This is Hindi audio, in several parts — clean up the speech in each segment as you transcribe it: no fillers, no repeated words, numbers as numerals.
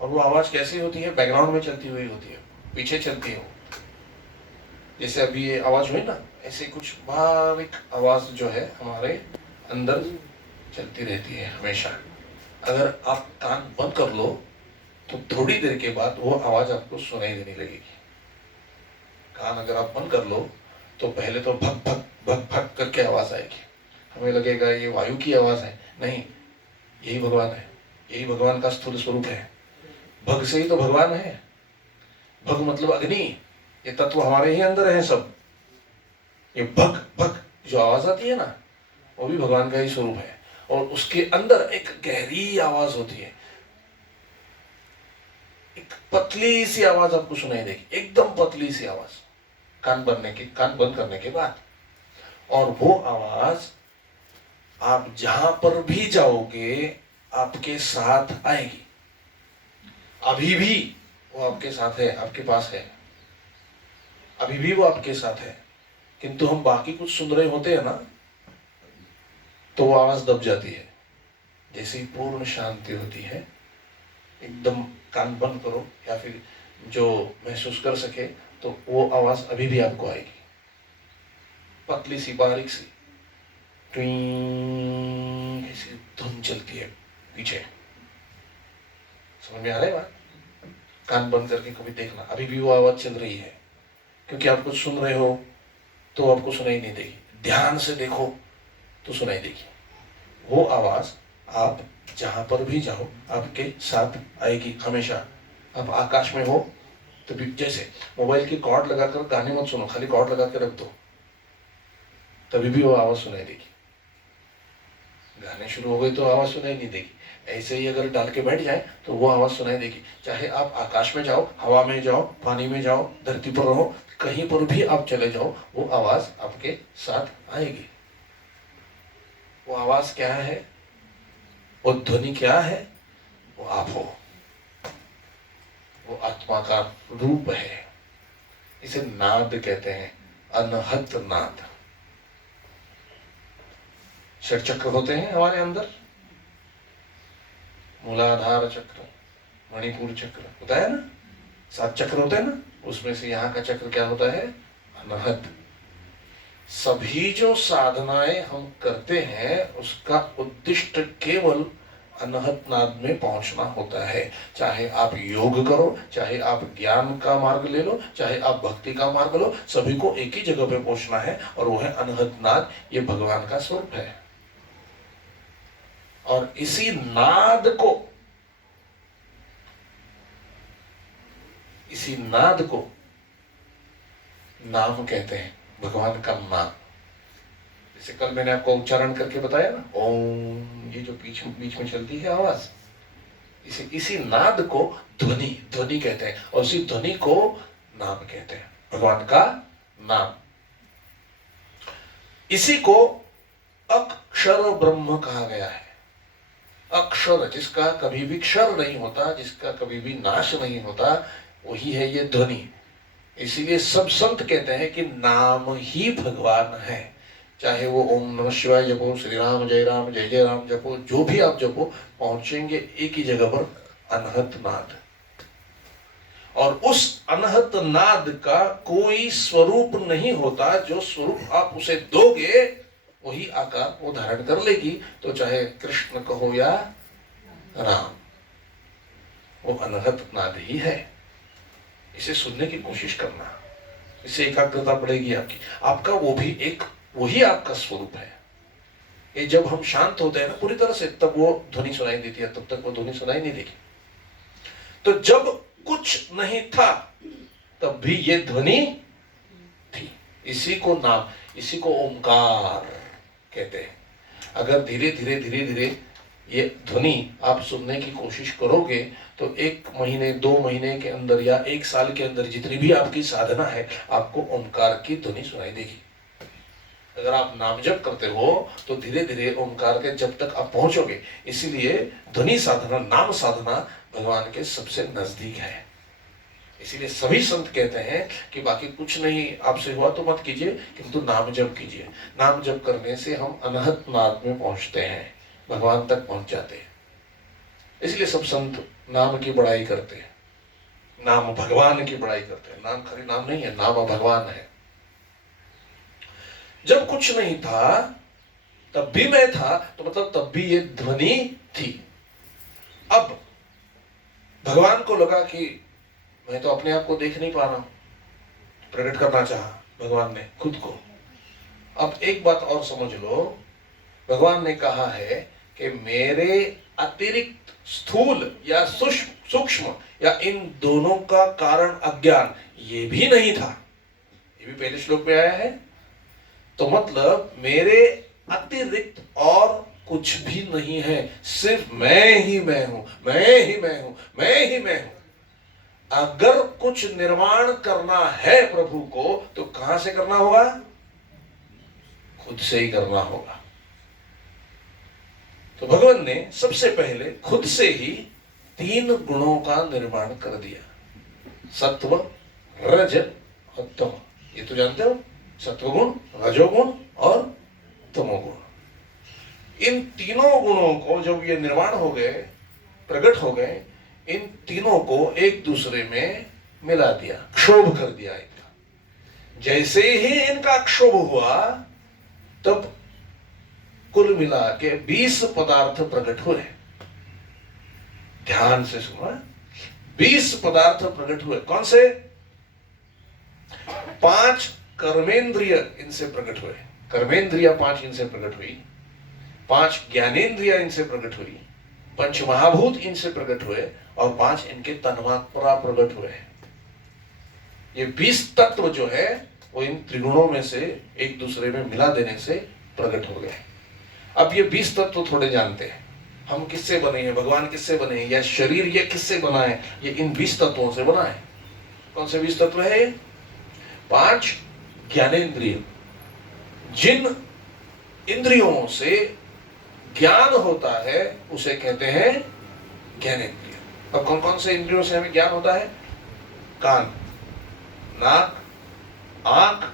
और वो आवाज कैसी होती है? बैकग्राउंड में चलती हुई होती है, पीछे चलती है। जैसे अभी ये आवाज हुई ना, ऐसे कुछ बारीक आवाज जो है हमारे अंदर चलती रहती है हमेशा। अगर आप कान बंद कर लो तो थोड़ी देर के बाद वो आवाज आपको सुनाई देने लगेगी। कान अगर आप बंद कर लो तो पहले तो भक भक भक भक करके आवाज आएगी, हमें लगेगा ये वायु की आवाज है। नहीं, यही भगवान है, यही भगवान का स्थूल स्वरूप है। भग से ही तो भगवान है। भग मतलब अग्नि, ये तत्व हमारे ही अंदर है सब। ये भग भग जो आवाज आती है ना, वो भी भगवान का ही स्वरूप है। और उसके अंदर एक गहरी आवाज होती है, एक पतली सी आवाज आपको सुनाई देगी, एकदम पतली सी आवाज, कान बंद करने के बाद। और वो आवाज आप जहां पर भी जाओगे आपके साथ आएगी। अभी भी वो आपके साथ है, आपके पास है, अभी भी वो आपके साथ है। किंतु हम बाकी कुछ सुन रहे होते हैं ना, तो वो आवाज दब जाती है। जैसे ही पूर्ण शांति होती है, एकदम कान बंद करो या फिर जो महसूस कर सके, तो वो आवाज अभी भी आपको आएगी, पतली सी बारीक सी ट्वीं ऐसी धुन चलती है पीछे। समझ में आ रहा है बात? कान बंद करके कभी देखना, अभी भी वो आवाज चल रही है। क्योंकि आप कुछ सुन रहे हो तो आपको सुनाई नहीं देगी, ध्यान से देखो तो सुनाई देगी। वो आवाज आप जहां पर भी जाओ आपके साथ आएगी हमेशा। आप आकाश में हो तो भी, जैसे मोबाइल की कॉर्ड लगाकर गाने मत सुनो, खाली कॉर्ड लगा के रख दो, तभी भी वो आवाज सुनाई देगी। गाने शुरू हो गए तो आवाज सुनाई नहीं देगी। ऐसे ही अगर डाल के बैठ जाए तो वो आवाज सुनाई देगी। चाहे आप आकाश में जाओ, हवा में जाओ, पानी में जाओ, धरती पर रहो, कहीं पर भी आप चले जाओ, वो आवाज आपके साथ आएगी। वो आवाज क्या है? वो ध्वनि क्या है? वो आप हो, वो आत्मा का रूप है। इसे नाद कहते हैं, अनहत नाद। षट चक्र होते हैं हमारे अंदर, मूलाधार चक्र, मणिपुर चक्र होता है ना, 7 चक्र होते हैं ना, उसमें से यहाँ का चक्र क्या होता है? अनहत। सभी जो साधनाएं हम करते हैं उसका उद्दिष्ट केवल अनहत नाद में पहुंचना होता है। चाहे आप योग करो, चाहे आप ज्ञान का मार्ग ले लो, चाहे आप भक्ति का मार्ग लो, सभी को एक ही जगह पे पहुंचना है, और वो है अनहत नाद। ये भगवान का स्वरूप है। और इसी नाद को नाम कहते हैं, भगवान का नाम। जैसे कल मैंने आपको उच्चारण करके बताया ना, ओम, ये जो बीच बीच में चलती है आवाज, इसी नाद को ध्वनि कहते हैं, और इसी ध्वनि को नाम कहते हैं, भगवान का नाम। इसी को अक्षर ब्रह्म कहा गया है। अक्षर, जिसका कभी भी क्षर नहीं होता, जिसका कभी भी नाश नहीं होता, वही है ये ध्वनि। इसीलिए सब संत कहते हैं कि नाम ही भगवान है। चाहे वो ओम नमः शिवाय जपो, श्री राम जय राम जपो, जो भी आप जपो, पहुंचेंगे एक ही जगह पर, अनहत नाद। और उस अनहत नाद का कोई स्वरूप नहीं होता। जो स्वरूप आप उसे दोगे वही आकार वो धारण कर लेगी। तो चाहे कृष्ण कहो या राम, वो अनहत नाद ही है। इसे सुनने की कोशिश करना, इससे एकाग्रता बढ़ेगी आपकी। आपका वो भी एक, वही आपका स्वरूप है। ये जब हम शांत होते हैं ना पूरी तरह से, तब वो ध्वनि सुनाई देती है, तब तक वो ध्वनि सुनाई नहीं देगी। तो जब कुछ नहीं था तब भी ये ध्वनि थी। इसी को नाम, इसी को ओंकार कहते हैं। अगर धीरे धीरे धीरे धीरे ये ध्वनि आप सुनने की कोशिश करोगे तो 1 महीने 2 महीने के अंदर या 1 साल के अंदर जितनी भी आपकी साधना है, आपको ओंकार की ध्वनि सुनाई देगी। अगर आप नाम जप करते हो तो धीरे धीरे ओंकार के जब तक आप पहुंचोगे। इसीलिए ध्वनि साधना, नाम साधना भगवान के सबसे नजदीक है। इसीलिए सभी संत कहते हैं कि बाकी कुछ नहीं आपसे हुआ तो मत कीजिए, किंतु नाम जप कीजिए। नाम जप करने से हम अनहत नाद में पहुंचते हैं, भगवान तक पहुंच जाते हैं। इसलिए सब संत नाम की बड़ाई करते हैं, नाम भगवान की बड़ाई करते हैं। नाम खाली नाम नहीं है, नाम भगवान है। जब कुछ नहीं था तब भी मैं था, तो मतलब तब भी ये ध्वनि थी। अब भगवान को लगा कि मैं तो अपने आप को देख नहीं पा रहा हूं, प्रकट करना चाहा भगवान ने खुद को। अब एक बात और समझ लो, भगवान ने कहा है कि मेरे अतिरिक्त स्थूल या सूक्ष्म या इन दोनों का कारण अज्ञान ये भी नहीं था। ये भी पहले श्लोक में आया है। तो मतलब मेरे अतिरिक्त और कुछ भी नहीं है, सिर्फ मैं ही मैं हूं, मैं ही मैं हूं, मैं ही मैं हूं। अगर कुछ निर्माण करना है प्रभु को तो कहां से करना होगा? खुद से ही करना होगा। तो भगवान ने सबसे पहले खुद से ही 3 गुणों का निर्माण कर दिया, सत्व, रज और तम। ये तो जानते हो, सत्वगुण, रजोगुण और तमोगुण। इन तीनों गुणों को जब ये निर्माण हो गए, प्रकट हो गए, इन तीनों को एक दूसरे में मिला दिया, क्षोभ कर दिया इनका। जैसे ही इनका क्षोभ हुआ तब कुल मिला के 20 पदार्थ प्रकट हुए। ध्यान से सुनो, 20 पदार्थ प्रकट हुए। कौन से? 5 कर्मेंद्रिय इनसे प्रकट हुए, कर्मेंद्रिय 5 इनसे प्रकट हुई, 5 ज्ञानेंद्रिय इनसे प्रकट हुई, 5 महाभूत इनसे प्रकट हुए और 5 इनके तन्मात्रा प्रकट हुए। ये 20 तत्व जो है वो इन त्रिगुणों में से एक दूसरे में मिला देने से प्रकट हो गए। अब ये 20 तत्व थोड़े जानते हैं, हम किससे बने हैं, भगवान किससे बने हैं, या शरीर ये किससे बना है? ये इन 20 तत्वों से बना है। कौन से 20 तत्व है? 5 ज्ञानेंद्रिय, जिन इंद्रियों से ज्ञान होता है उसे कहते हैं ज्ञानेंद्रिय। अब कौन कौन से इंद्रियों से हमें ज्ञान होता है? कान, नाक, आंख,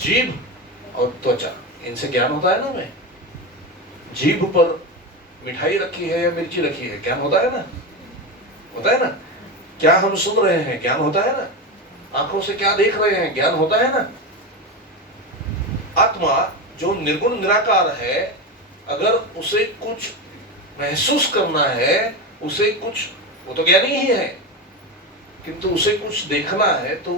जीभ और त्वचा, इनसे ज्ञान होता है ना हमें। जीभ पर मिठाई रखी है या मिर्ची रखी है, ज्ञान होता है ना, होता है ना। क्या हम सुन रहे हैं, ज्ञान होता है ना। आंखों से क्या देख रहे हैं, ज्ञान होता है ना। आत्मा जो निर्गुण निराकार है, अगर उसे कुछ महसूस करना है, उसे कुछ, वो तो ज्ञानी ही है, किंतु उसे कुछ देखना है तो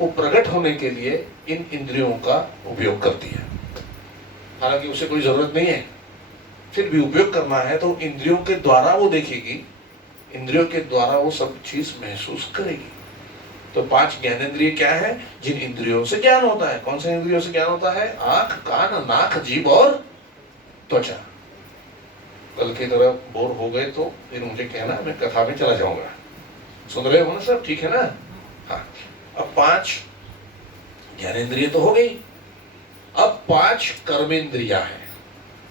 वो प्रकट होने के लिए इन इंद्रियों का उपयोग करती है। हालांकि उसे कोई जरूरत नहीं है, फिर भी उपयोग करना है तो इंद्रियों के द्वारा वो देखेगी, इंद्रियों के द्वारा वो सब चीज महसूस करेगी। तो 5 ज्ञानेंद्रिय क्या है? जिन इंद्रियों से ज्ञान होता है। कौन से इंद्रियों से ज्ञान होता है? आंख, कान, नाक, जीभ और त्वचा। कल की तरह बोर हो गए तो फिर मुझे कहना, मैं कथा में चला जाऊंगा। सुन रहे हो ना सब, ठीक है ना? हाँ। अब 5 ज्ञानेंद्रिय तो हो गई, अब 5 कर्मेंद्रिया है।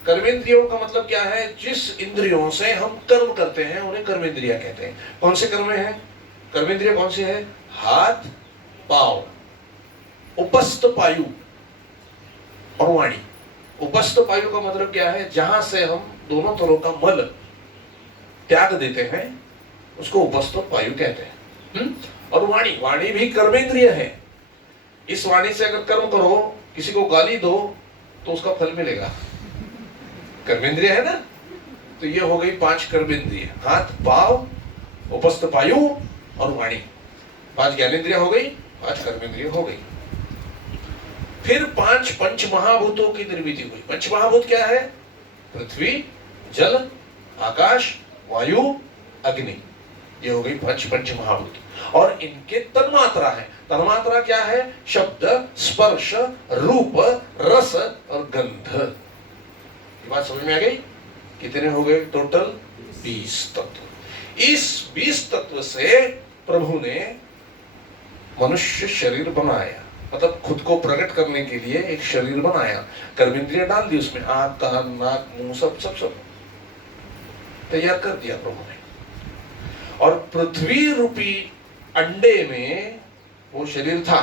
कर्मेंद्रियों का मतलब क्या है? जिस इंद्रियों से हम कर्म करते हैं उन्हें कर्मेंद्रिया कहते हैं। कौन से कर्म है? कर्मेंद्रिय कौन से है? हाथ, पांव, उपस्थ पायु और वाणी। उपस्थ पायु का मतलब क्या है? जहां से हम दोनों तरह का मल त्याग देते हैं उसको उपस्थ पायु कहते हैं। और वाणी, वाणी भी कर्मेंद्रिय है। इस वाणी से अगर कर्म करो, किसी को गाली दो तो उसका फल मिलेगा, कर्मेंद्रिय है ना। तो ये हो गई 5 कर्मेंद्रिय, हाथ, पांव, उपस्थ पायु और वाणी। 5 ज्ञानेंद्रिय हो गई, 5 कर्मेंद्रिय हो गई। फिर 5 पंच महाभूतों की निर्मिति हुई। पंच महाभूत क्या है? पृथ्वी, जल, आकाश, वायु, अग्नि। ये हो गई पंच महाभूत। और इनके तन्मात्रा है। तन्मात्रा क्या है? शब्द, स्पर्श, रूप, रस और गंध। ये बात समझ में आ गई? कितने हो गए टोटल? 20 तत्व। इस 20 तत्व से प्रभु ने मनुष्य शरीर बनाया, मतलब खुद को प्रकट करने के लिए एक शरीर बनाया। कर्मेंद्रिय डाल दी उसमें, आंख, कान, नाक, मुंह, सब सब सब तैयार कर दिया प्रभु ने। और पृथ्वी रूपी अंडे में वो शरीर था।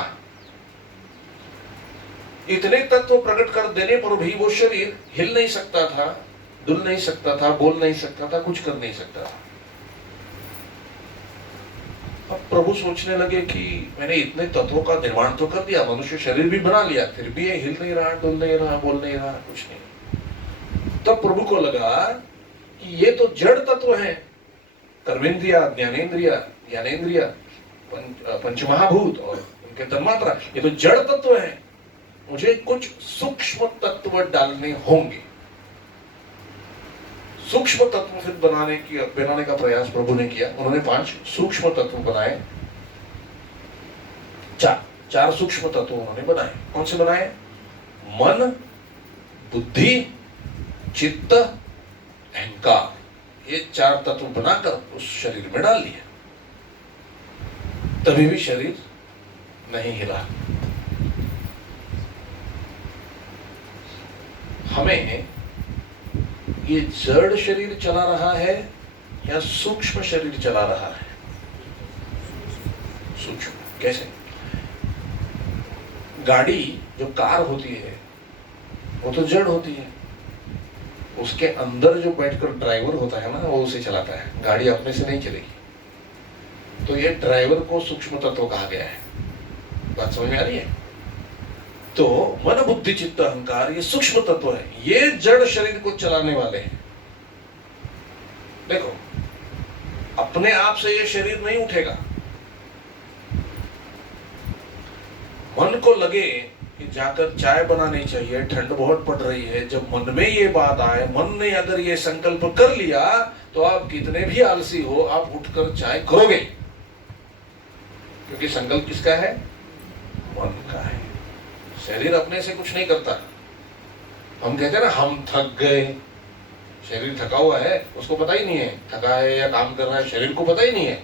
इतने तत्व प्रकट कर देने पर भी वो शरीर हिल नहीं सकता था, डुल नहीं सकता था, बोल नहीं सकता था, कुछ कर नहीं सकता था। प्रभु सोचने लगे कि मैंने इतने तत्वों का निर्माण तो कर दिया, मनुष्य शरीर भी बना लिया, फिर भी ये हिल नहीं रहा, डुल नहीं रहा, बोल नहीं रहा, कुछ नहीं। तब प्रभु को लगा कि ये तो जड़ तत्व हैं, कर्मेंद्रिया, ज्ञानेंद्रिया, पंचमहाभूत और उनके तन्मात्रा, ये तो जड़ तत्व हैं, मुझे कुछ सूक्ष्म तत्व डालने होंगे। सूक्ष्म तत्व फिर बनाने का प्रयास प्रभु ने किया। उन्होंने 5 सूक्ष्म तत्व बनाए, चार सूक्ष्म तत्व उन्होंने बनाए। कौन से बनाए? मन, बुद्धि, चित्त, अहंकार, ये 4 तत्व बनाकर उस शरीर में डाल दिए। तभी भी शरीर नहीं हिला। हमें ये जड़ शरीर चला रहा है या सूक्ष्म शरीर चला रहा है? सूक्ष्म। कैसे? गाड़ी जो कार होती है वो तो जड़ होती है, उसके अंदर जो बैठकर ड्राइवर होता है ना, वो उसे चलाता है, गाड़ी अपने से नहीं चलेगी। तो ये ड्राइवर को सूक्ष्म तत्व कहा गया है। बात समझ में आ रही है? तो मन, बुद्धि, चित्त, अहंकार ये सूक्ष्म तत्व है, ये जड़ शरीर को चलाने वाले हैं। देखो, अपने आप से ये शरीर नहीं उठेगा। मन को लगे कि जाकर चाय बनानी चाहिए, ठंड बहुत पड़ रही है, जब मन में ये बात आए, मन ने अगर ये संकल्प कर लिया, तो आप कितने भी आलसी हो, आप उठकर चाय करोगे, क्योंकि संकल्प किसका है? मन का है। शरीर अपने से कुछ नहीं करता। हम कहते हैं ना, हम थक गए, शरीर थका हुआ है, उसको पता ही नहीं है थका है या काम कर रहा है, शरीर को पता ही नहीं है।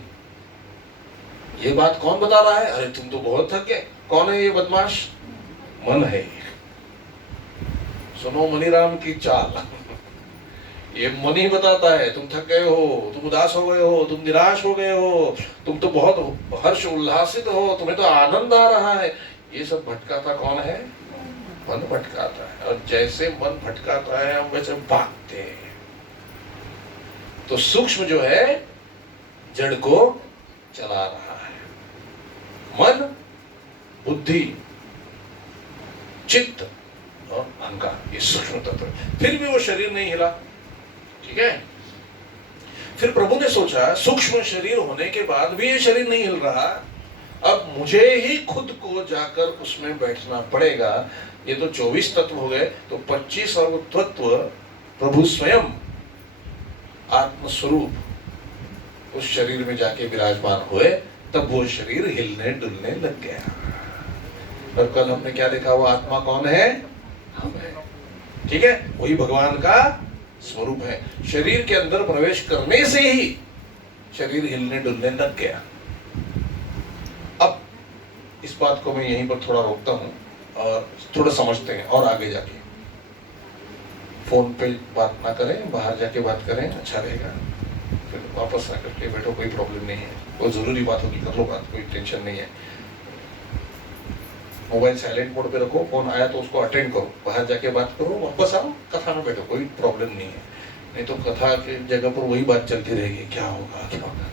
ये बात कौन बता रहा है? अरे तुम तो बहुत थक गए। कौन है ये बदमाश? मन है। सुनो मनीराम की चाल, ये मन ही बताता है तुम थक गए हो, तुम उदास हो गए हो, तुम निराश हो गए हो, तुम तो बहुत हर्ष उल्लासित हो, तुम्हें तो आनंद आ रहा है। ये सब भटकाता कौन है? मन भटकाता है। और जैसे मन भटकाता है हम वैसे भागते हैं। तो सूक्ष्म जो है जड़ को चला रहा है। मन, बुद्धि, चित्त और अहंकार, ये सूक्ष्म तत्व। फिर भी वो शरीर नहीं हिला। ठीक है? फिर प्रभु ने सोचा, सूक्ष्म शरीर होने के बाद भी ये शरीर नहीं हिल रहा, अब मुझे ही खुद को जाकर उसमें बैठना पड़ेगा। ये तो 24 तत्व हो गए, तो 25 और तत्व प्रभु स्वयं आत्मस्वरूप उस शरीर में जाके विराजमान हुए, तब वो शरीर हिलने डुलने लग गया। और कल हमने क्या देखा? वो आत्मा कौन है? हम है। ठीक है? वही भगवान का स्वरूप है। शरीर के अंदर प्रवेश करने से ही शरीर हिलने डुलने लग गया। अब इस बात को मैं यहीं पर थोड़ा रोकता हूं और थोड़ा समझते हैं, और आगे जाके फोन पे बात ना करें, बाहर जाके बात करें, अच्छा रहेगा। फिर वापस आकर के बैठो, कोई प्रॉब्लम नहीं है। कोई जरूरी बात होगी कर लो बात, कोई टेंशन नहीं है। मोबाइल साइलेंट मोड पे रखो, फोन आया तो उसको अटेंड करो, बाहर जाके बात करो, वापस आओ, कथा में बैठो, कोई प्रॉब्लम नहीं है। नहीं तो कथा की जगह पर वही बात चलती रहेगी, क्या होगा क्या होगा।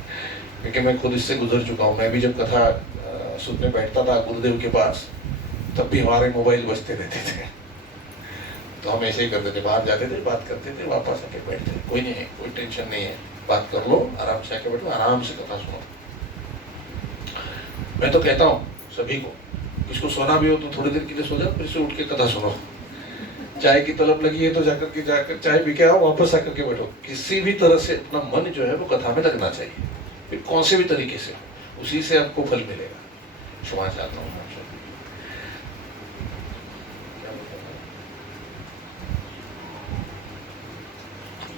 क्योंकि मैं खुद इससे गुजर चुका हूँ। मैं भी जब कथा सुनने बैठता था गुरुदेव के पास, तब भी हमारे मोबाइल बजते रहते थे। तो हम ऐसे ही करते थे, बाहर जाते थे, बात करते थे, वापस आके बैठते थे। कोई नहीं है, कोई टेंशन नहीं है, बात कर लो, आराम से आके बैठो, आराम से कथा सुनो। मैं तो कहता हूँ सभी को, इसको सोना भी हो तो थोड़ी देर के लिए सो जाओ, फिर से उठ के कथा सुनो। चाय की तलब लगी है तो जाकर चाय पी के आओ, वापस आकर के बैठो। किसी भी तरह से अपना मन जो है वो कथा में लगना चाहिए, फिर कौन से भी तरीके से, उसी से आपको फल मिलेगा। क्षमा चाहता हूँ।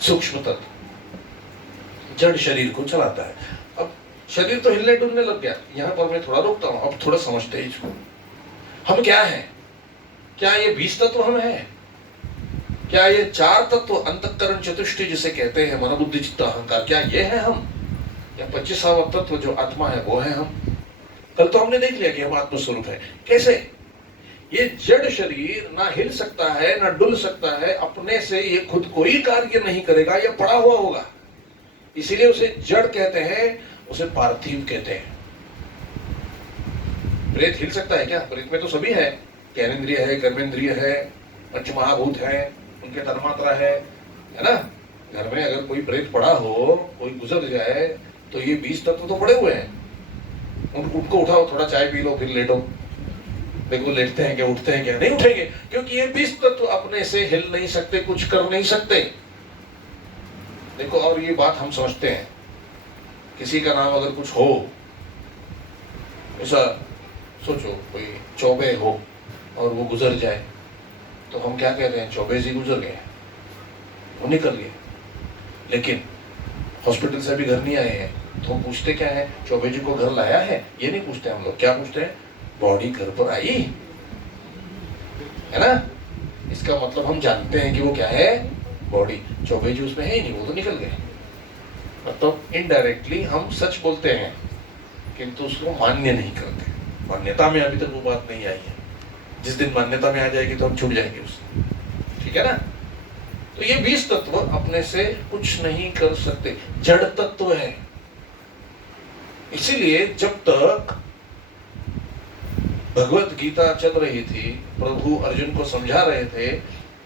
सूक्ष्म तत्व जड़ शरीर को चलाता है। अब शरीर तो हिलने डुलने लग गया, यहां पर मैं थोड़ा रोकता हूं। अब थोड़ा समझते हैं इसको। हम क्या हैं? क्या ये 20 तत्व हम हैं? क्या ये 4 तत्व अंतःकरण चतुष्टय जिसे कहते हैं, मन, बुद्धि, चित्त, अहंकार, क्या ये है हम? या 25वां तत्व जो आत्मा है वो है हम? कल तो हमने देख लिया कि हम आत्मस्वरूप है। कैसे? ये जड़ शरीर ना हिल सकता है ना डुल सकता है, अपने से ये खुद कोई कार्य नहीं करेगा, ये पड़ा हुआ होगा। इसीलिए उसे जड़ कहते हैं, उसे पार्थिव कहते हैं। प्रेत हिल सकता है क्या? प्रेत में तो सभी है, ज्ञानेंद्रिय है, कर्मेंद्रिय है, पंचमहाभूत है, उनके तन्मात्रा है ना? घर में अगर कोई प्रेत पड़ा हो, कोई गुजर जाए, तो ये 20 तत्व तो पड़े हुए हैं। उनको उठाओ, थोड़ा चाय पी लो, फिर लेटो। देखो लेटते हैं क्या, उठते हैं क्या? नहीं उठेंगे, क्योंकि ये 20 तत्व अपने से हिल नहीं सकते, कुछ कर नहीं सकते। देखो, और ये बात हम समझते हैं, किसी का नाम अगर कुछ हो, ऐसा सोचो कोई चौबे हो और वो गुजर जाए, तो हम क्या कहते हैं? चौबे जी गुजर गए, वो निकल गए। लेकिन हॉस्पिटल से अभी घर नहीं आए हैं, तो हम पूछते क्या है? चौबे जी को घर लाया है? ये नहीं पूछते हम लोग। क्या पूछते हैं? बॉडी घर पर आई है ना? इसका मतलब हम जानते हैं कि वो क्या है? बॉडी। चौबे जी उसमें है ही नहीं, वो तो निकल गए। मतलब इनडायरेक्टली हम सच बोलते हैं, किंतु उसको मान्य नहीं करते। मान्यता में अभी तक वो बात नहीं आई है। जिस दिन मान्यता में आ जाएगी तो हम छूट जाएंगे उससे, ठीक है ना? तो ये 20 तत्व अपने से कुछ नहीं कर सकते, जड़ तत्व है। इसीलिए जब तक भगवत गीता चल रही थी, प्रभु अर्जुन को समझा रहे थे,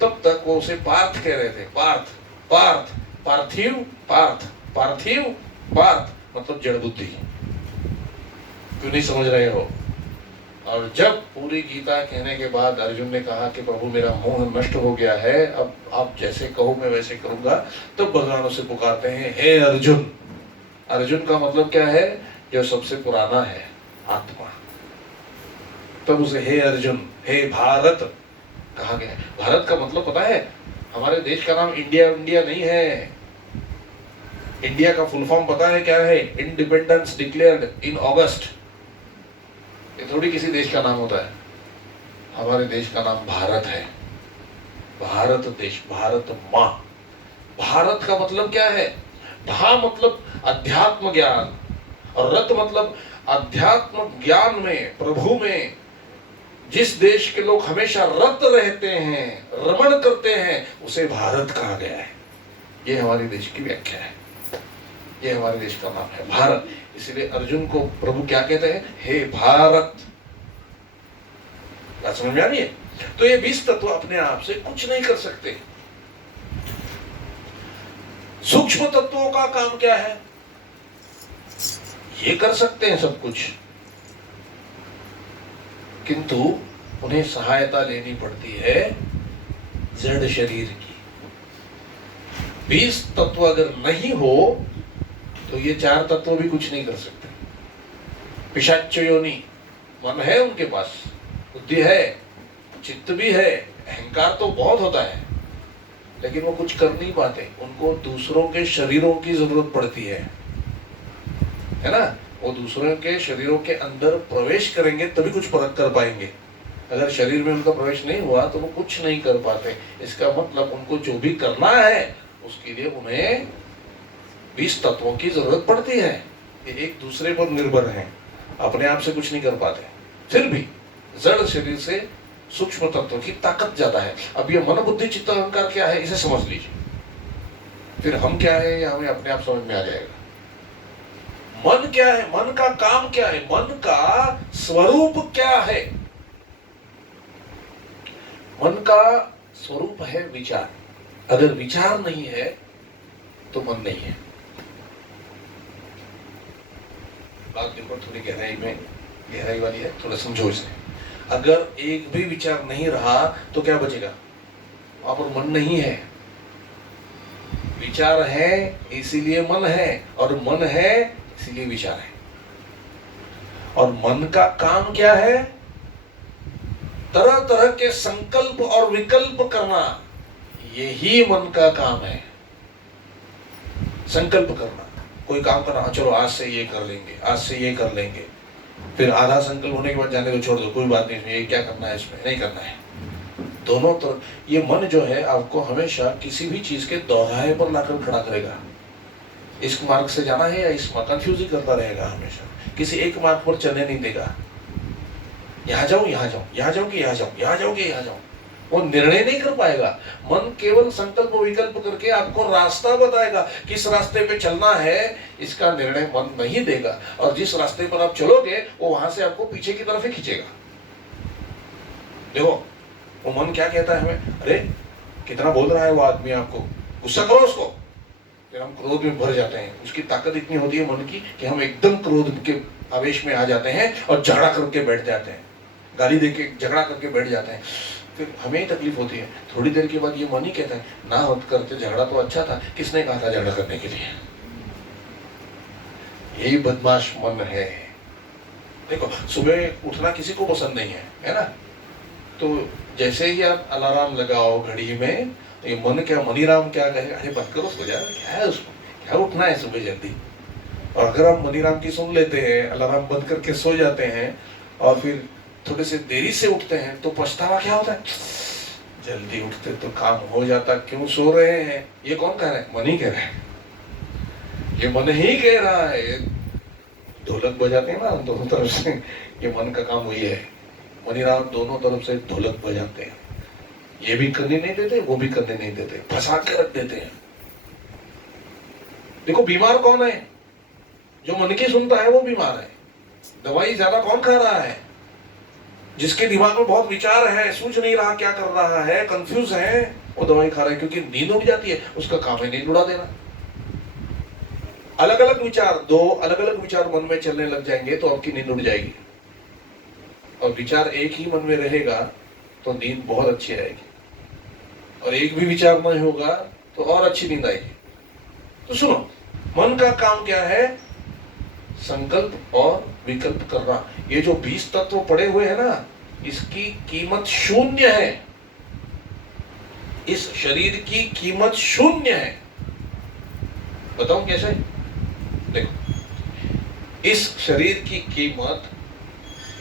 तब तक वो उसे पार्थ कह रहे थे। पार्थ, पार्थ, पार्थिव, पार्थ, पार्थिव, पार्थ, मतलब जड़ बुद्धि। क्यों नहीं समझ रहे हो? और जब पूरी गीता कहने के बाद अर्जुन ने कहा कि प्रभु मेरा मोह नष्ट हो गया है, अब आप जैसे कहो मैं वैसे करूंगा, तब भगवान उसे पुकारते हैं हे अर्जुन। अर्जुन का मतलब क्या है? जो सबसे पुराना है, आत्मा। तब उसे हे अर्जुन, हे भारत कहा गया। भारत का मतलब पता है? हमारे देश का नाम इंडिया इंडिया नहीं है। इंडिया का फुल फॉर्म पता है क्या है? इंडिपेंडेंस डिक्लेयर्ड इन अगस्त। ये थोड़ी किसी देश का नाम होता है। हमारे देश का नाम भारत है। भारत देश, भारत माँ। भारत का मतलब क्या है? भा मतलब अध्यात्म ज्ञान, और रत मतलब अध्यात्म ज्ञान में, प्रभु में जिस देश के लोग हमेशा रत रहते हैं, रमण करते हैं, उसे भारत कहा गया है। ये हमारे देश की व्याख्या है, ये हमारे देश का नाम है भारत। इसलिए अर्जुन को प्रभु क्या कहते हैं? हे भारत। बात समझ में आ रही है? तो ये 20 तत्व अपने आप से कुछ नहीं कर सकते। सूक्ष्म तत्वों का काम क्या है? ये कर सकते हैं सब कुछ, किंतु उन्हें सहायता लेनी पड़ती है जड़ शरीर की। 20 तत्व अगर नहीं हो तो ये 4 तत्व भी कुछ नहीं कर सकते। पिशाच योनि, मन है उनके पास, बुद्धि है, चित्त भी है, अहंकार तो बहुत होता है, लेकिन वो कुछ कर नहीं पाते। उनको दूसरों के शरीरों की जरूरत पड़ती है ना? वो दूसरों के शरीरों के अंदर प्रवेश करेंगे तभी कुछ परख कर पाएंगे। अगर शरीर में उनका प्रवेश नहीं हुआ तो वो कुछ नहीं कर पाते। इसका मतलब उनको जो भी करना है उसके लिए उन्हें 20 तत्वों की जरूरत पड़ती है। ये एक दूसरे पर निर्भर हैं, अपने आप से कुछ नहीं कर पाते। फिर भी जड़ शरीर से सूक्ष्म तत्वों की ताकत ज्यादा है। अब ये मन बुद्धि चित्त अहंकार क्या है, इसे समझ लीजिए, फिर हम क्या है ये हमें अपने आप समझ में आ जाएगा। मन क्या है? मन का काम क्या है? मन का स्वरूप क्या है? मन का स्वरूप है विचार। अगर विचार नहीं है तो मन नहीं है। बात देखो थोड़ी गहराई वाली है, थोड़ा समझो इसे। अगर एक भी विचार नहीं रहा तो क्या बचेगा? वहां पर मन नहीं है। विचार है इसीलिए मन है, और मन है इसीलिए विचार है। और मन का काम क्या है? तरह तरह के संकल्प और विकल्प करना, यही मन का काम है। संकल्प करना, कोई काम करना, चलो आज से ये कर लेंगे, आज से ये कर लेंगे, फिर आधा संकल्प होने के बाद जाने को छोड़ दो, कोई बात नहीं, ये क्या करना है, इसमें नहीं करना है। दोनों तरफ ये मन जो है आपको हमेशा किसी भी चीज के दोहराए पर लाकर खड़ा करेगा। इस मार्ग से जाना है या इस मार्ग, कंफ्यूज ही करता रहेगा हमेशा, किसी एक मार्ग पर चलने नहीं देगा। यहाँ जाऊं यहाँ जाऊं, यहाँ जाऊं कि यहाँ जाऊं, यहाँ जाऊं कि यहाँ जाऊं, वो निर्णय नहीं कर पाएगा। मन केवल संकल्प विकल्प करके आपको रास्ता बताएगा, किस रास्ते पे चलना है इसका निर्णय मन नहीं देगा। और जिस रास्ते पर आप चलोगे वो वहां से आपको पीछे की तरफ ही खींचेगा। देखो वो मन क्या कहता है हमें, अरे कितना बोल रहा है वो आदमी, आपको गुस्सा करो उसको। फिर हम क्रोध में भर जाते हैं। उसकी ताकत इतनी होती है मन की कि हम एकदम क्रोध के आवेश में आ जाते हैं और झगड़ा करके बैठ जाते हैं, गाली देके झगड़ा करके बैठ जाते हैं। फिर हमें ही तकलीफ होती है। थोड़ी देर के बाद ये मन ही कहता है, ना होत करते झगड़ा तो अच्छा था, किसने कहा था झगड़ा करने के लिए। यही बदमाश मन है। देखो सुबह उठना किसी को पसंद नहीं है ना। तो जैसे ही आप अलार्म लगाओ घड़ी में, तो ये मन क्या, मनीराम क्या कहेगा, अरे बंद करो सो जा, क्या है उसमें, क्या उठना है सुबह जल्दी। और अगर आप मनीराम की सुन लेते हैं, अलार्म बंद करके सो जाते हैं और फिर थोड़े से देरी से उठते हैं, तो पछतावा क्या होता है, जल्दी उठते तो काम हो जाता, क्यों सो रहे हैं। ये कौन कह रहा है, मन ही कह रहा है। ये मन ही कह रहा है। ढोलक बजाते हैं ना दोनों तरफ से, ये मन का काम वही है। मनीराम दोनों तरफ से ढोलक बजाते हैं। ये भी करने नहीं देते, वो भी करने नहीं देते, फंसा के रख देते हैं। देखो बीमार कौन है, जो मन की सुनता है वो बीमार है। दवाई ज्यादा कौन खा रहा है, जिसके दिमाग में बहुत विचार है, सोच नहीं रहा क्या कर रहा है, कंफ्यूज है, वो दवाई खा रहा है। क्योंकि नींद उड़ जाती है, उसका काम है नींद उड़ा देना। अलग अलग विचार, दो अलग अलग विचार मन में चलने लग जाएंगे तो आपकी नींद उड़ जाएगी। और विचार एक ही मन में रहेगा तो नींद बहुत अच्छी आएगी, और एक भी विचार नहीं होगा तो और अच्छी नींद आएगी। तो सुनो, मन का काम क्या है, संकल्प और विकल्प करना। ये जो 20 तत्व पड़े हुए हैं ना, इसकी कीमत शून्य है। इस शरीर की कीमत शून्य है। बताऊं कैसे? देखो, इस शरीर की कीमत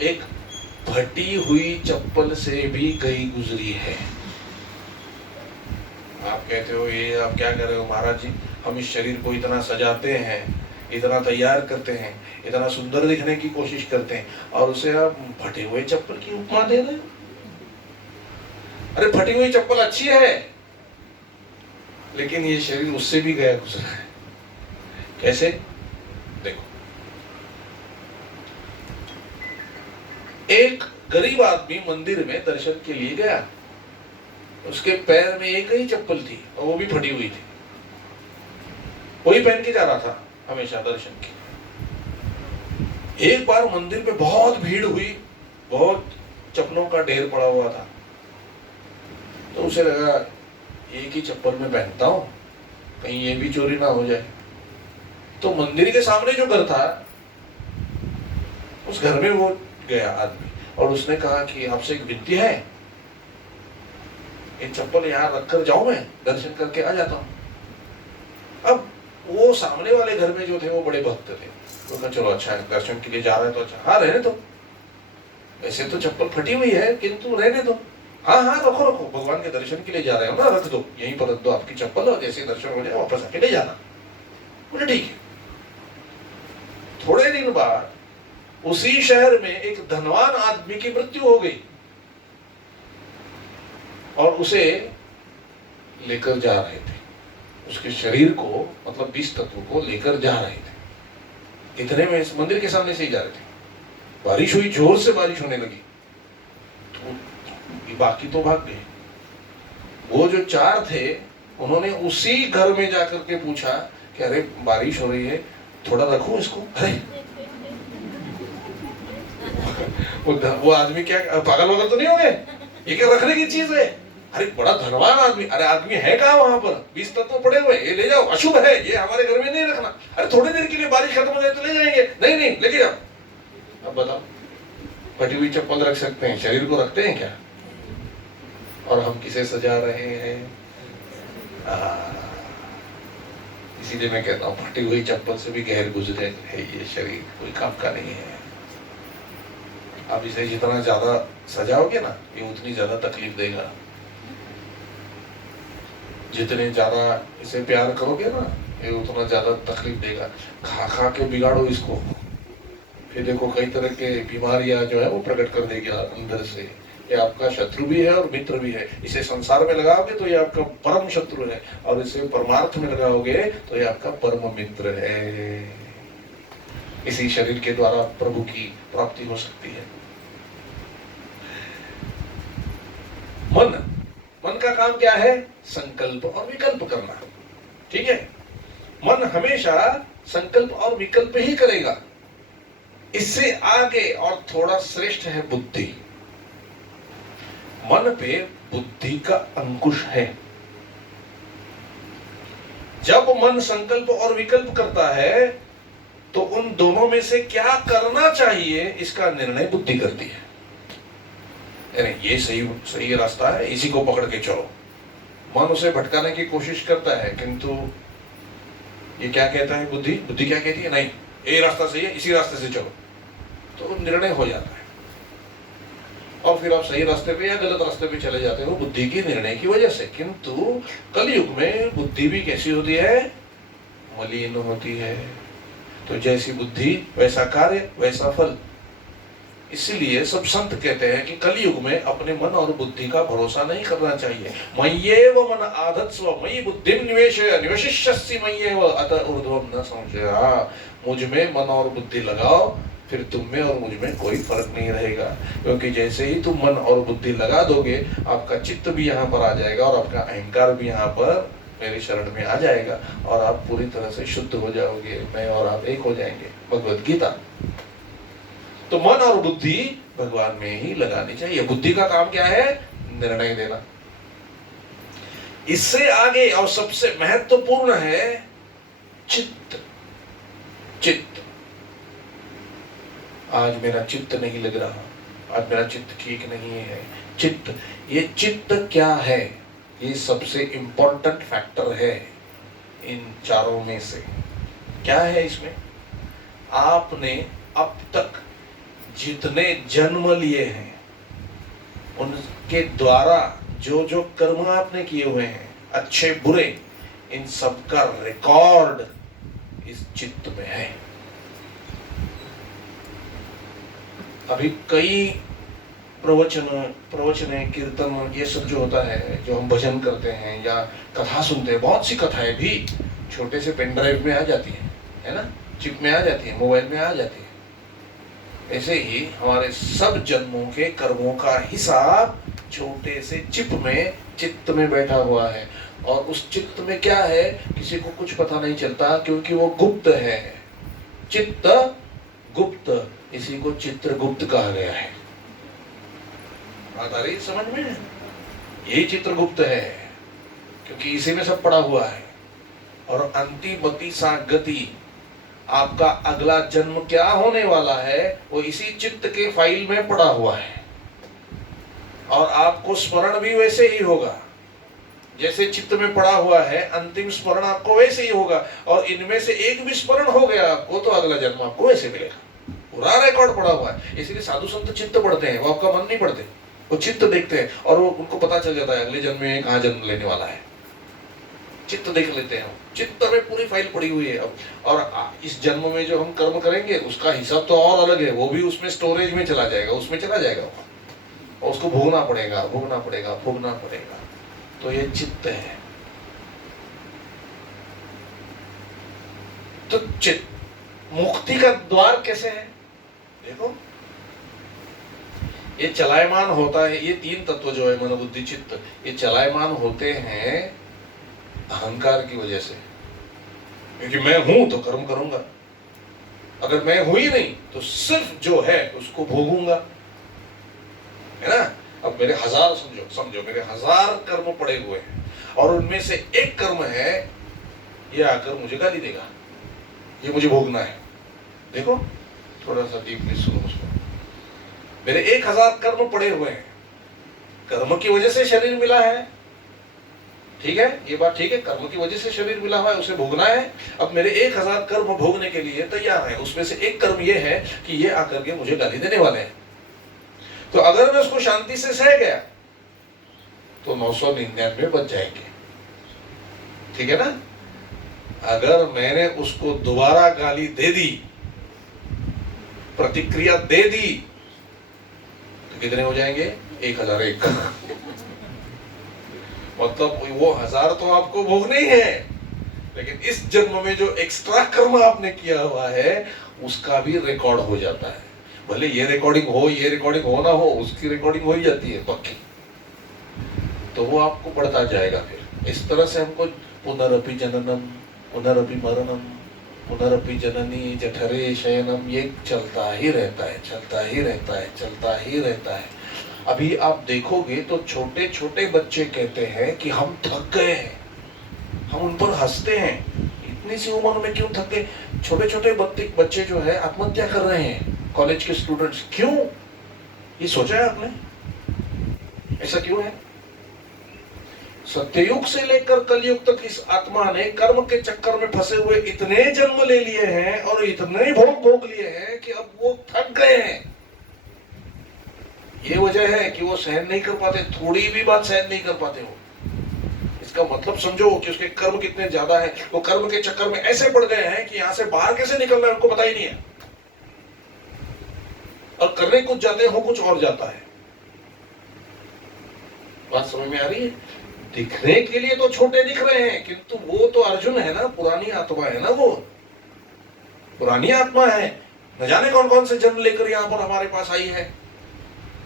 एक फटी हुई चप्पल से भी गई गुजरी है। आप कहते हो ये आप क्या कर रहे हो महाराज जी, हम इस शरीर को इतना सजाते हैं, इतना तैयार करते हैं, इतना सुंदर दिखने की कोशिश करते हैं, और उसे आप फटे हुए चप्पल की उपमा दे रहे हो। अरे फटी हुई चप्पल अच्छी है, लेकिन ये शरीर उससे भी गया गुजरा है। कैसे? देखो, एक गरीब आदमी मंदिर में दर्शन के लिए गया, उसके पैर में एक ही चप्पल थी और वो भी फटी हुई थी, वही पहन के जा रहा था हमेशा दर्शन की। एक बार मंदिर में बहुत भीड़ हुई, बहुत चप्पलों का ढेर पड़ा हुआ था, तो उसे लगा एक ही चप्पल में पहनता हूं, कहीं ये भी चोरी ना हो जाए। तो मंदिर के सामने जो घर था, उस घर में वो गया आदमी, और उसने कहा कि आपसे एक विनती है, ये चप्पल यहाँ रखकर जाऊं, मैं दर्शन करके आ जाता हूं। अब वो सामने वाले घर में जो थे वो बड़े भक्त थे, तो कहा चलो अच्छा है, दर्शन के लिए जा रहे हैं तो अच्छा, हाँ रहने दो, वैसे तो चप्पल फटी हुई है किंतु रहने दो। हाँ हाँ रखो रखो, भगवान के दर्शन के लिए जा रहे हो ना, रख दो, यहीं पर रख दो आपकी चप्पल, और जैसे दर्शन हो जाए वापस आके ले जाना। बोले ठीक है। थोड़े दिन बाद उसी शहर में एक धनवान आदमी की मृत्यु हो गई, और उसे लेकर जा रहे थे, उसके शरीर को मतलब 20 तत्व को लेकर जा रहे थे। इतने में इस मंदिर के सामने से ही जा रहे थे, बारिश हुई, जोर से बारिश होने लगी, तो बाकी तो भाग गए। वो जो 4 थे उन्होंने उसी घर में जाकर के पूछा कि अरे बारिश हो रही है, थोड़ा रखो इसको। अरे वो आदमी क्या पागल वगल तो नहीं हो गए, ये क्या रखने की चीज है? अरे बड़ा धनवान आदमी, अरे आदमी है कहाँ वहां पर, 20 तत्व पड़े हुए, ये ले जाओ, अशुभ है, ये हमारे घर में नहीं रखना। अरे थोड़ी देर के लिए बारिश खत्म हो जाए तो ले जाएंगे। नहीं नहीं लेके जाओ। अब बताओ, फटी हुई चप्पल रख सकते हैं, शरीर को रखते हैं क्या? और हम किसे सजा रहे हैं? इसीलिए मैं कहता हूँ फटी हुई चप्पल से भी गहर गुजरे है ये शरीर, कोई काम का नहीं है। आप इसे जितना ज्यादा सजाओगे ना, ये उतनी ज्यादा तकलीफ देगा। जितने ज्यादा इसे प्यार करोगे ना, ये उतना ज्यादा तकलीफ देगा। खा खा के बिगाड़ो इसको, फिर देखो कई तरह के बीमारियां जो है वो प्रकट कर देगी अंदर से। ये आपका शत्रु भी है और मित्र भी है। इसे संसार में लगाओगे तो ये आपका परम शत्रु है, और इसे परमार्थ में लगाओगे तो ये आपका परम मित्र है। इसी शरीर के द्वारा प्रभु की प्राप्ति हो सकती है। मन का काम क्या है? संकल्प और विकल्प करना। ठीक है, मन हमेशा संकल्प और विकल्प ही करेगा। इससे आगे और थोड़ा श्रेष्ठ है बुद्धि। मन पे बुद्धि का अंकुश है। जब मन संकल्प और विकल्प करता है तो उन दोनों में से क्या करना चाहिए इसका निर्णय बुद्धि करती है। यानी ये सही रास्ता है, इसी को पकड़ के चलो। मन उसे भटकाने की कोशिश करता है, किंतु ये क्या कहता है बुद्धि क्या कहती है? नहीं, ये रास्ता सही है, इसी रास्ते से चलो। तो निर्णय हो जाता है, और फिर आप सही रास्ते पे या गलत रास्ते पे चले जाते हो बुद्धि की निर्णय की वजह से। किंतु कलयुग में बुद्धि भी कैसी होती है? मलिन होती है। तो जैसी बुद्धि वैसा कार्य वैसा फल। इसीलिए सब संत कहते हैं कि कलयुग में अपने मन और बुद्धि का भरोसा नहीं करना चाहिए। मय्येव मन आधत्स्व मयि बुद्धिं निवेशय निवशिष्यसि मय्येव अतः ऊर्ध्वं न संशयः। मुझ में मन और बुद्धि लगाओ, फिर तुम में और मुझ में कोई फर्क नहीं रहेगा। क्योंकि जैसे ही तुम मन और बुद्धि लगा दोगे, आपका चित्त भी यहाँ पर आ जाएगा और आपका अहंकार भी यहाँ पर मेरे शरण में आ जाएगा, और आप पूरी तरह से शुद्ध हो जाओगे। मैं और आप एक हो जाएंगे। भगवत गीता। तो मन और बुद्धि भगवान में ही लगानी चाहिए। बुद्धि का काम क्या है? निर्णय देना। इससे आगे और सबसे महत्वपूर्ण है चित्त। चित्त, आज मेरा चित्त नहीं लग रहा, आज मेरा चित्त ठीक नहीं है। चित्त, ये चित्त क्या है? ये सबसे इंपॉर्टेंट फैक्टर है इन चारों में से। क्या है इसमें? आपने अब तक जितने जन्म लिए हैं उनके द्वारा जो जो कर्म आपने किए हुए हैं, अच्छे बुरे, इन सब का रिकॉर्ड इस चित्त में है। अभी कई प्रवचन कीर्तन ये सब जो होता है, जो हम भजन करते हैं या कथा सुनते हैं, बहुत सी कथाएं भी छोटे से पेन ड्राइव में आ जाती है ना, चिप में आ जाती है, मोबाइल में आ जाती है। ऐसे ही हमारे सब जन्मों के कर्मों का हिसाब छोटे से चिप में, चित्त में बैठा हुआ है। और उस चित्त में क्या है किसी को कुछ पता नहीं चलता, क्योंकि वो गुप्त है। चित्त गुप्त, इसी को चित्रगुप्त कहा गया है। बात आ रही समझ में? यही चित्रगुप्त है, क्योंकि इसी में सब पड़ा हुआ है। और अंतिमति सा गति, आपका अगला जन्म क्या होने वाला है वो इसी चित्त के फाइल में पड़ा हुआ है। और आपको स्मरण भी वैसे ही होगा जैसे चित्त में पड़ा हुआ है। अंतिम स्मरण आपको वैसे ही होगा, और इनमें से एक भी स्मरण हो गया आपको तो अगला जन्म आपको वैसे मिलेगा। पूरा रिकॉर्ड पड़ा हुआ है। इसलिए साधु संत चित्त पढ़ते हैं, वो आपका मन नहीं पढ़ते, वो चित्त देखते हैं, और वो उनको पता चल जाता है अगले जन्म में कहाँ जन्म लेने वाला है। चित्त देख लेते हैं, चित्त में पूरी फाइल पड़ी हुई है अब। और इस जन्म में जो हम कर्म करेंगे उसका हिसाब तो और अलग है, वो भी उसमें स्टोरेज में चला जाएगा, उसमें चला जाएगा, और उसको भोगना पड़ेगा। तो ये चित्त है। तो चित्त मुक्ति का द्वार कैसे है? देखो, ये चलायमान होता है। ये तीन तत्व जो है मन बुद्धि चित्त, ये चलायमान होते हैं अहंकार की वजह से। क्योंकि मैं हूं तो कर्म करूंगा, अगर मैं हूं ही नहीं तो सिर्फ जो है उसको भोगूंगा, है ना। अब मेरे हजार समझो मेरे हजार कर्म पड़े हुए हैं, और उनमें से एक कर्म है ये आकर मुझे गाली देगा, ये मुझे भोगना है। देखो थोड़ा सा डीपली सुनो उसको। मेरे 1000 कर्म पड़े हुए हैं, कर्म की वजह से शरीर मिला है, ठीक है, ये बात ठीक है। कर्म की वजह से शरीर मिला हुआ है, उसे भोगना है। अब मेरे 1000 कर्म भोगने के लिए तैयार है, उसमें से एक कर्म ये है कि ये आकर के मुझे गाली देने वाले हैं। तो अगर मैं उसको शांति से सह गया तो 999 बच जाएंगे, ठीक है ना। अगर मैंने उसको दोबारा गाली दे दी, प्रतिक्रिया दे दी, तो कितने हो जाएंगे? 1001 करना। मतलब वो 1000 तो आपको भोगने ही है, लेकिन इस जन्म में जो एक्स्ट्रा कर्म आपने किया हुआ है उसका भी रिकॉर्ड हो जाता है। भले ये रिकॉर्डिंग हो ना हो, उसकी रिकॉर्डिंग हो ही जाती है पक्की। तो वो आपको बढ़ता जाएगा। फिर इस तरह से हमको पुनरपि जननम पुनरपि मरणम पुनरपि जननी जठरे शयनम, ये चलता ही रहता है, चलता ही रहता है, चलता ही रहता है। अभी आप देखोगे तो छोटे छोटे बच्चे कहते हैं कि हम थक गए हैं, हम उन पर हंसते हैं, इतनी सी उम्र में क्यों थक गए। छोटे छोटे बच्चे जो है आत्महत्या कर रहे हैं, कॉलेज के स्टूडेंट्स। क्यों? ये सोचा है आपने? ऐसा क्यों है? सत्ययुग से लेकर कलयुग तक इस आत्मा ने कर्म के चक्कर में फंसे हुए इतने जन्म ले लिए हैं और इतने भोग भोग लिए हैं कि अब वो थक गए हैं। ये वजह है कि वो सहन नहीं कर पाते, थोड़ी भी बात सहन नहीं कर पाते हो। इसका मतलब समझो कि उसके कर्म कितने ज्यादा है। वो कर्म के चक्कर में ऐसे पड़ गए हैं कि यहां से बाहर कैसे निकलना है उनको पता ही नहीं है, और करने कुछ जाते हो कुछ और जाता है। बात समझ में आ रही है? दिखने के लिए तो छोटे दिख रहे हैं, किंतु वो तो अर्जुन है ना, पुरानी आत्मा है ना, वो पुरानी आत्मा है। न जाने कौन कौन से जन्म लेकर यहां पर हमारे पास आई है।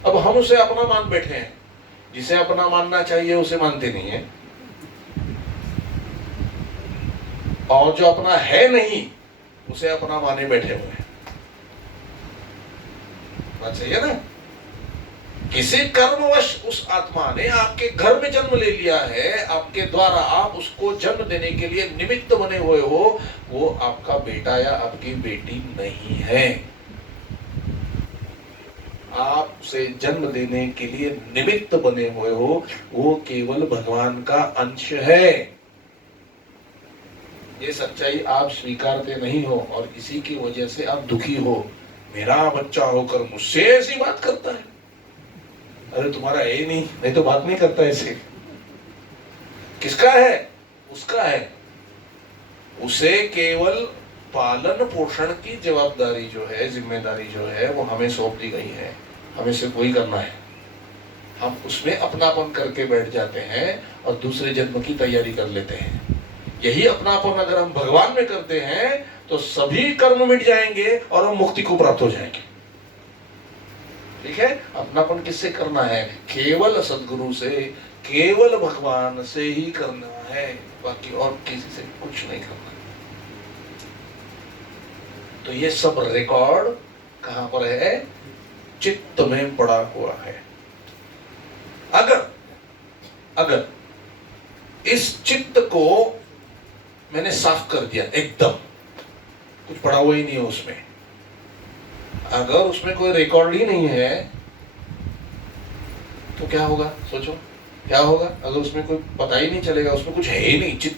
अब हम उसे अपना मान बैठे हैं। जिसे अपना मानना चाहिए उसे मानते नहीं है, और जो अपना है नहीं उसे अपना माने बैठे हुए हैं। बात सही है ना? किसी कर्मवश उस आत्मा ने आपके घर में जन्म ले लिया है, आपके द्वारा आप उसको जन्म देने के लिए निमित्त बने हुए हो। वो आपका बेटा या आपकी बेटी नहीं है। आप उसे जन्म देने के लिए निमित्त बने हुए हो, वो केवल भगवान का अंश है। ये सच्चाई आप स्वीकारते नहीं हो और इसी की वजह से आप दुखी हो। मेरा बच्चा होकर मुझसे ऐसी बात करता है। अरे तुम्हारा है ही नहीं, नहीं तो बात नहीं करता ऐसे। किसका है? उसका है। उसे केवल पालन पोषण की जवाबदारी जो है, जिम्मेदारी जो है, वो हमें सौंप दी गई है। हमें सिर्फ वही करना है। हम उसमें अपनापन करके बैठ जाते हैं और दूसरे जन्म की तैयारी कर लेते हैं। यही अपनापन अगर हम भगवान में करते हैं तो सभी कर्म मिट जाएंगे और हम मुक्ति को प्राप्त हो जाएंगे। ठीक है? अपनापन किससे करना है? केवल सद्गुरु से, केवल भगवान से ही करना है, बाकी और किसी से कुछ नहीं करना। तो ये सब रिकॉर्ड कहां पर है? चित्त में पड़ा हुआ है। अगर इस चित्त को मैंने साफ कर दिया, एकदम कुछ पड़ा हुआ ही नहीं है उसमें, अगर उसमें कोई रिकॉर्ड ही नहीं है तो क्या होगा? सोचो क्या होगा। अगर उसमें कोई पता ही नहीं चलेगा, उसमें कुछ है ही नहीं, चित्त